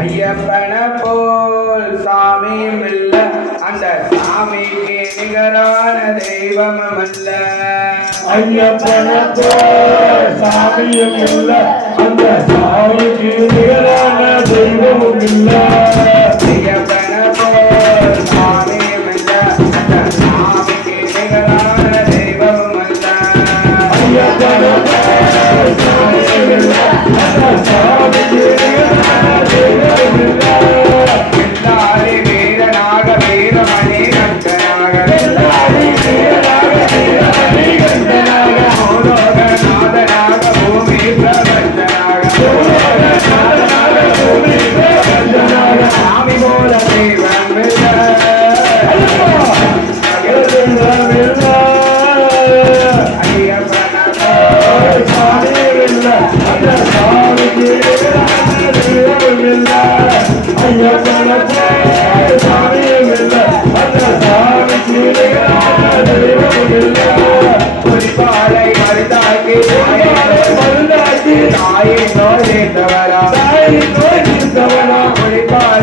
ஐயப்பன போல் சாமியும் இல்ல அந்த சாமிக்கு நிகரான தெய்வமும் அல்ல ஐயப்பனத்தோ சாமியும் இல்ல அந்த சாமிக்கு நிகரான தெய்வமும் இல்ல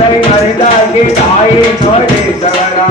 रे करदा के ताई छोड़े सवरा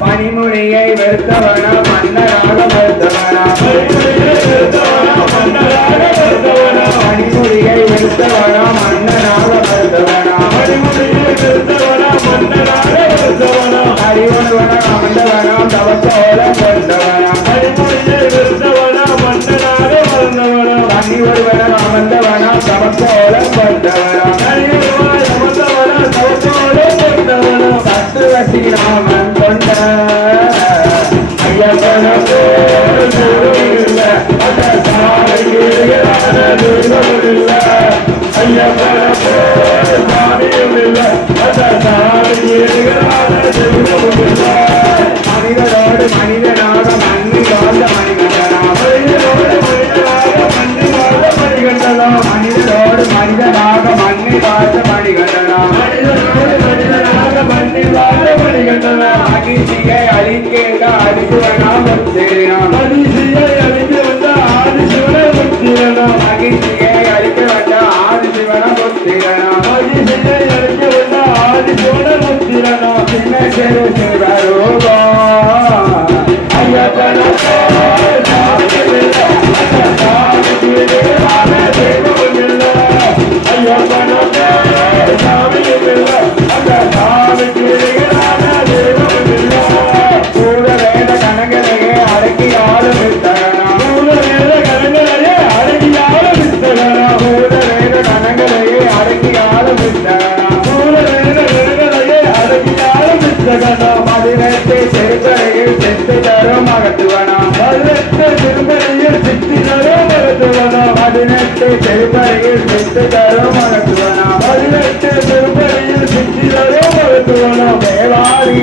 பனிமொழியை வெறுத்தவனா மன்னராக மறுத்தவனா? பனிமொழியை வெறுத்தவனா மகிழ்ச்சியை அழிக்கின்ற அடிசுவனா முத்திரினான் மகிழ்ச்சியை அழிக்க வந்த ஆதிசிவன முத்திரனா சின்ன சிறு சிவரூபா ஐயப்பன சிறுகரையில் தரும் அகத்துவனா பதினெட்டு சிறுகரையில் செத்து தரும் அகத்துவனா பதினெட்டு சிறுகரையில் செத்து தரும் அகத்துவனா பதினெட்டு சிறுகரையில் செத்து தரும் அகத்துவனா வேளாளி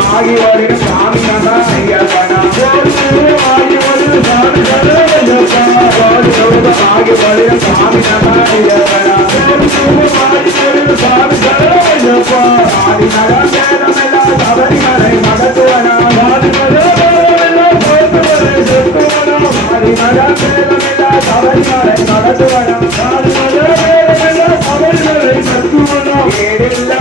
ரோகம் ஆகி வரும் சாமி நம ஐயப்பனா. ஜோதி ரோகம் ஆகி வரும் சாமி நம ஐயப்பனா ஆதி நலம் வேதமெல்லாம் சபரிமலை மகத்துவனா. ஆதி நலம் வேதமெல்லாம் சபரிமலை மகத்துவனா. ஏடில்லா